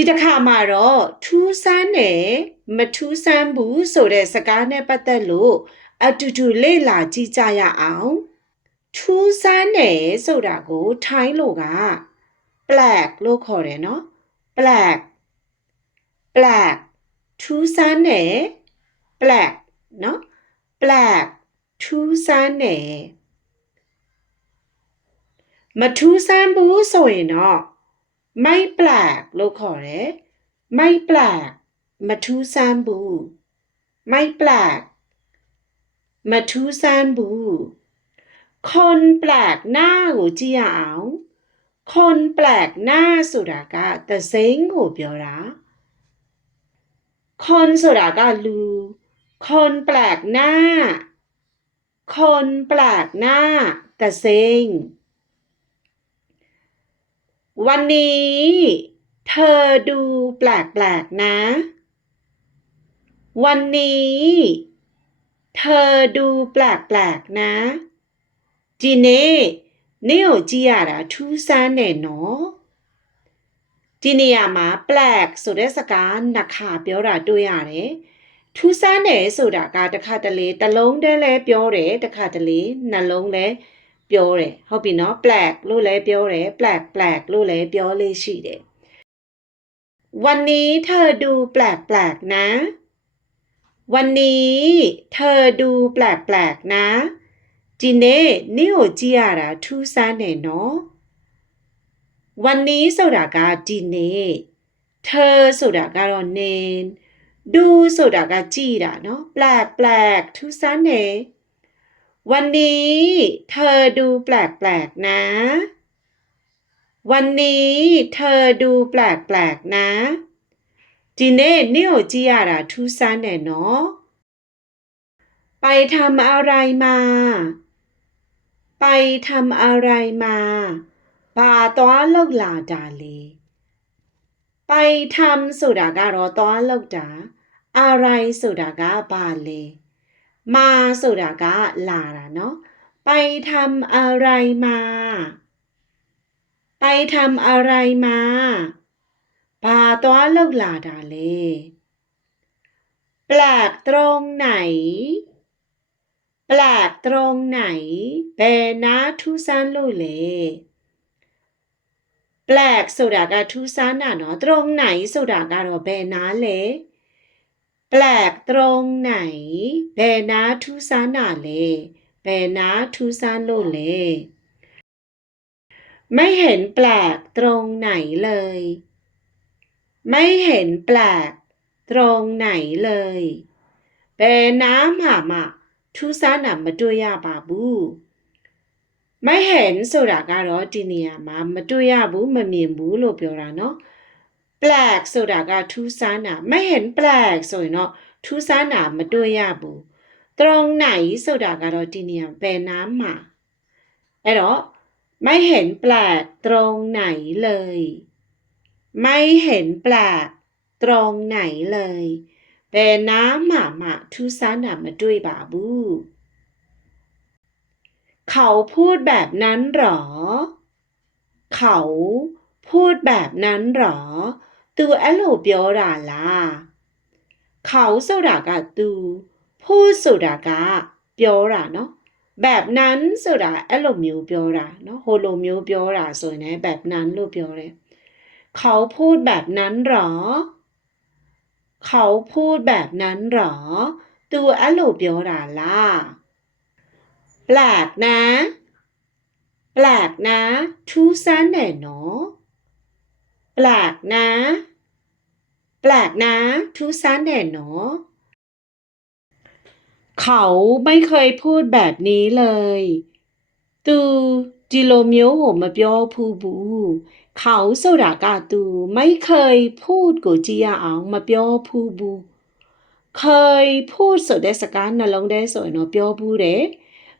ဒီတစ်ခါမှာတော့ထူးဆန်းတယ်မထူးဆန်းဘူးဆိုတဲ့စကားနဲ့ပတ်သက်လို့အတူတူလေ့လာကြည့်ကြရအောင်ထူးဆန်းတယ်ဆိုတာကို ထိုင်းလိုက black လို့ခေါ်တယ်နော် black black ထူးဆန်းတယ် black နော် black ထူးဆန်းတယ်မထူးဆန်းဘူးဆိုရင်တော့ ไม่แปลกโลขอเรไม่แปลกมาทูซานบู ไม่แปลกมาทูซานบู คนแปลกหน้าหูจียาวคนแปลกหน้าสุดากะตะเซ็งหูเปียวระคนสุดากะลู คนแปลกหน้า คนแปลกหน้าแตะเซ็ง วันนี้ เธอดูแปลกๆนะ วันนี้ เธอดูแปลกๆนะဒီနေ့နင့်ကိုကြည့်ရတာထူးဆန်းတယ်နော်ဒီနေရာမှာ black ဆိုတဲ့စကားနှစ်ခါပြောတာတွေ့ရတယ်ထူးဆန်းတယ်ဆိုတာကတစ်ခါတလေတစ်လုံးတည်းလဲပြောတယ်တစ်ခါတလေနှလုံးလဲ ပြောတယ်ဟုတ်ပြီနော် black လို့လဲပြောတယ် black black လို့လဲပြောလေးရှိတယ်วันนี้เธอดูแปลกๆนะ วันนี้เธอดูแปลกๆนะဒီနေ့နင့်ကိုကြည့်ရတာထူးဆန်းတယ်နော်วันนี้ဆိုတာကဒီနေ့เธอဆိုတာကတော့နင်ဒူဆိုတာကကြည့်တာနော် black black ထူးဆန်းတယ် วันนี้เธอดูแปลกๆนะ วันนี้เธอดูแปลกๆนะဒီနေ့နင့်ကိုကြည့်ရတာထူးဆန်းတယ်နော်ไปทำอะไรมา ไปทำอะไรมาဘာသွားလောက်လာတာလဲไปทำဆိုတာကတော့သွားလောက်တာอะไรဆိုတာကဘာလဲ มาဆိုတာကလာတာเนาะไปทำอะไรมา ไปทำอะไรมาဘာသွားလောက်လာတာလဲแปลกตรงไหน แปลกตรงไหนဘယ်နာထူးဆန်းလို့လဲแปลกဆိုတာကထူးဆန်းတာเนาะตรงไหนဆိုတာကတော့ဘယ်နာလဲ แปลกตรงไหนဘယ်နာထူးဆန်းတာလဲဘယ်နာထူးဆန်းလို့လဲไม่เห็นแปลกตรงไหนเลย ไม่เห็นแปลกตรงไหนเลยဘယ်နာမှမှထူးဆန်းတာမတွေ့ရပါဘူးไม่เห็นဆိုတာကတော့ဒီနေရာမှာမတွေ့ရဘူးမမြင်ဘူးလို့ပြောတာเนาะ black ဆိုတာကထူးဆန်းတာไม่เห็น black ဆိုရင်တော့ထူးဆန်းတာမတွေ့ရဘူးตรงไหนဆိုတာကတော့ဒီနေရာဘယ်နားမှာအဲ့တော့ไม่เห็นแปลกตรงไหนเลย ไม่เห็นแปลกตรงไหนเลยဘယ်နားမှမှထူးဆန်းတာမတွေ့ပါဘူးเขาพูดแบบนั้นหรอ เขาพูดแบบนั้นหรอ သူအဲ့လိုပြောတာလားเขาဆိုတာကသူพูดဆိုတာကပြောတာเนาะแบบนั้นဆိုတာအဲ့လိုမျိုးပြောတာเนาะဟိုလိုမျိုးပြောတာဆိုရင်လည်းแบบนั้นလို့ပြောတယ်เขาพูดแบบนั้นหรอ เขาพูดแบบนั้นหรอသူအဲ့လိုပြောတာလားแปลกนะ แปลกนะထူးဆန်းတယ်နော် แปลกนะ แปลกนะทูซานแน่นเนาะเขาไม่เคยพูดแบบนี้เลยตูจิโลเมียวผมาเปียวพูบูเขาโซดากาตูไม่เคยพูดกูจียาเอามาเปียวพูบู เคยพูดสดไดสกันนะลงได้สวยเนาะเปียวบูเด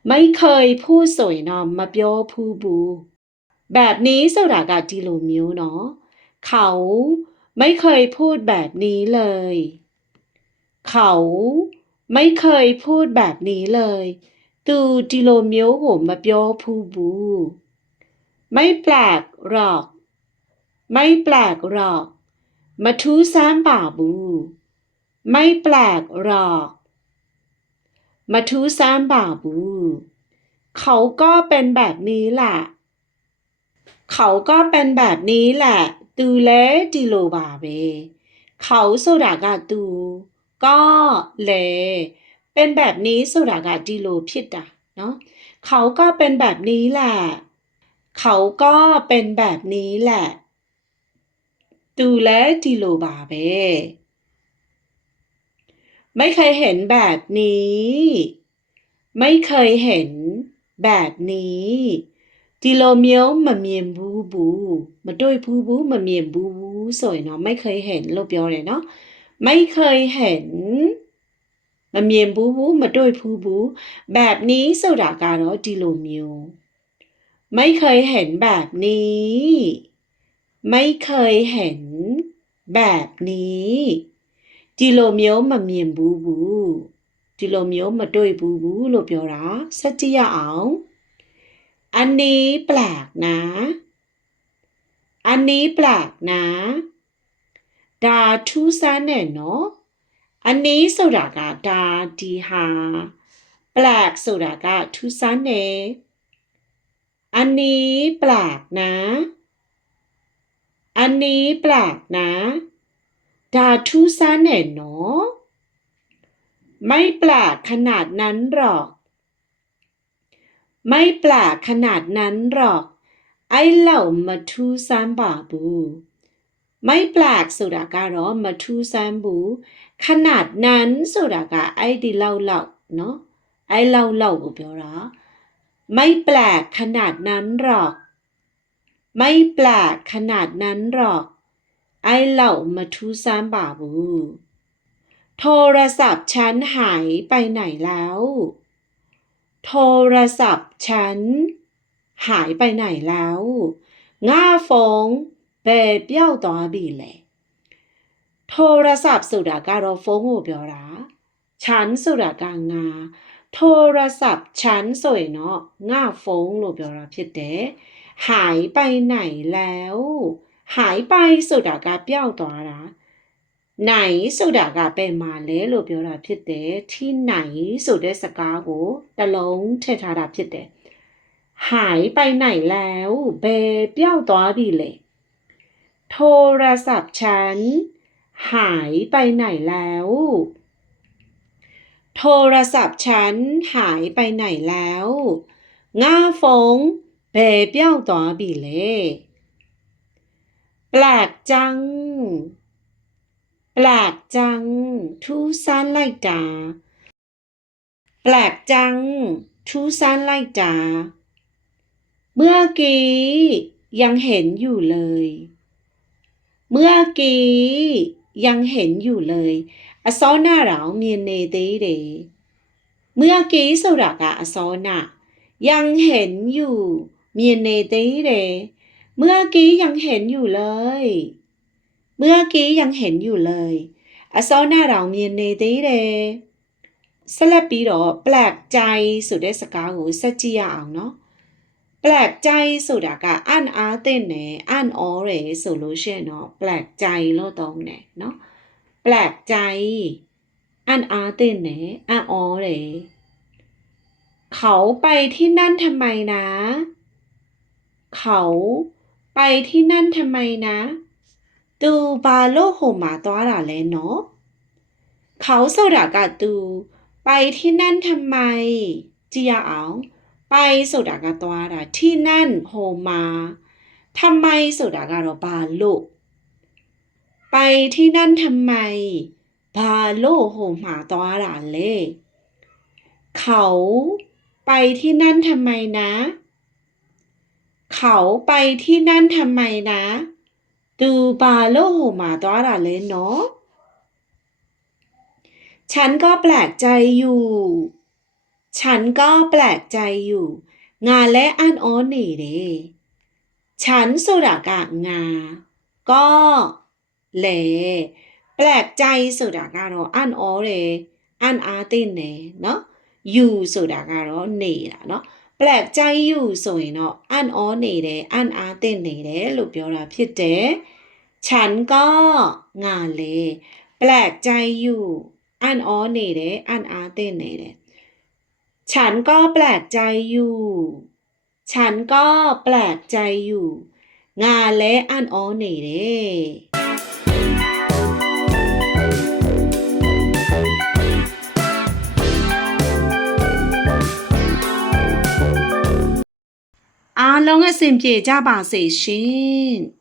ไม่เคยพูดสวยนอมมาเปียวพูบู แบบนี้โซดากาจิโลเมียวเนาะ เขาไม่เคยพูดแบบนี้เลย เขาไม่เคยพูดแบบนี้เลยตูจิโลเมียวหัวมาเปียวพูบู ไม่แปลกหรอก ไม่แปลกหรอก มาทูซามบ่าบู ไม่แปลกหรอกมาทูซามบ่าบู เขาก็เป็นแบบนี้แหละ เขาก็เป็นแบบนี้แหละ သူလည်းဒီလိုပါပဲเขาဆိုတာကသူก็လည်းเป็นแบบนี้ဆိုတာကဒီလိုဖြစ်တာเนาะเขาก็เป็นแบบนี้แหละ เขาก็เป็นแบบนี้แหละ ดูแลดีโลบาเบไม่เคยเห็นแบบนี้ ไม่เคยเห็นแบบนี้ ဒီလိုမျိုးမမြင်ဘူးဘူးမတွေ့ဘူးဘူးမမြင်ဘူးဘူးဆိုရင်တော့ไม่เคยเห็นလို့ပြောတယ်เนาะไม่เคยเห็นမမြင်ဘူးဘူးမတွေ့ဘူးဘူးแบบนี้ဆိုတာကတော့ဒီလိုမျိုး ไม่เคยเห็นแบบนี้ ไม่เคยเห็นแบบนี้ဒီလိုမျိုးမမြင်ဘူးဘူးဒီလိုမျိုးမတွေ့ဘူးဘူးလို့ပြောတာဆက်ကြည့်ရအောင် อันนี้แปลกนะ อันนี้แปลกนะဒါထူးဆန်းတဲ့နော်อันนี้ဆိုတာကဒါဒီဟာแปลกဆိုတာကထူးဆန်းတယ် อันนี้แปลกนะ อันนี้แปลกนะဒါထူးဆန်းတယ်နော် ไม่แปลกขนาดนั้นหรอก ไม่แปลกขนาดนั้นหรอก ไอเหล่ามาทูซามบาบู ไม่แปลกสุดากาหรอมาทูซามบู ขนาดนั้นสุดากาไอดีเหล่าเหล่าเนาะไอเหล่าเหล่าเปล่าหรอไม่แปลกขนาดนั้นหรอก ไม่แปลกขนาดนั้นหรอก ไอเหล่ามาทูซามบาบู โทรศัพท์ฉันหายไปไหนแล้ว โทรศัพท์ฉัน หายไปไหนแล้วง่าฟงเปเปี้ยวตัวบีเลยโทรศัพท์สุดาการฟงโอเปียวระฉันสุดาการงา โทรศัพท์ฉันสวยเนาะง่าฟงโลเปียวราพี่เดหายไปไหนแล้ว หายไปสุดาการเปี้ยวตัวรา หนဆိုတာကပဲမှာလဲလို့ပြောတာဖြစ်တယ်ที่ไหนဆိုတဲ့စကားကိုတစ်လုံးထည့်ထားတာဖြစ်တယ်หายไปไหนแล้วဘယ်ပျောက်သွားပြီလဲโทรศัพท์ฉัน หายไปไหนแล้ว โทรศัพท์ฉันหายไปไหนแล้วง่าฟงဘယ်ပြောက်သွားပြီလဲแปลกจัง แปลกจัง ทูซานไลจาแปลกจัง ทูซานไลจาเมื่อกี้ยังเห็นอยู่เลย เมื่อกี้ยังเห็นอยู่เลยอโซน่าเราเมียนเนเดเดเมื่อกี้สรักอะอซน่ะยังเห็นอยู่เมียนเนเดเดเมื่อกี้ยังเห็นอยู่เลย เมื่อกี้ยังเห็นอยู่เลย အစောနာတော်မြင်နေသေးတယ်ဆက်လက်ပြီးတော့ แปลกใจဆိုတဲ့စကားကိုဆက်ကြည့်ရအောင်เนาะแปลกใจဆိုတာကအံ့အားသင့်တယ်အံ့ဩတယ်ဆိုလို့ရှိရင်တော့แปลกใจလို့သုံးတယ်เนาะแปลกใจအံ့အားသင့်တယ်အံ့ဩတယ်เขาไปที่นั่นทำไมนะ เขาไปที่นั่นทำไมนะ သူဘာလို့ဟိုမှာသွားတာလဲနော်เขาဆိုတာကသူไปที่นั่นทำไมကြည့်ရအောင်ไปဆိုတာကသွားတာที่นั่นဟိုမှာทำไมဆိုတာကတော့ဘာလို့ไปที่นั่นทำไมဘာလို့ဟိုမှာသွားတာလဲเขาไปที่นั่นทำไมนะ เขาไปที่นั่นทำไมนะ သူဘာလို့ဟိုမှာသွားတာလဲနော်ฉันก็แปลกใจอยู่ ฉันก็แปลกใจอยู่งาและอันอ้อนနေတယ်ฉันဆိုတာကငါก็လေแปลกใจဆိုတာကတော့အံ့ဩတယ်အံ့အားသင့်တယ်เนาะอยู่ဆိုတာကတော့နေတာเนาะ แปลกใจอยู่ဆိုရင်တော့အံ့ဩနေတယ်အံ့အားသင့်နေတယ်လို့ပြောတာဖြစ်တယ် ฉันก็ငါလေแปลกใจอยู่อันอ๋อနေတယ်อันอาเต้นနေတယ်ฉันก็แปลกใจอยู่ ฉันก็แปลกใจอยู่ငါလည်းอันอ๋อနေတယ် အားလုံးအဆင်ပြေကြပါစေရှင်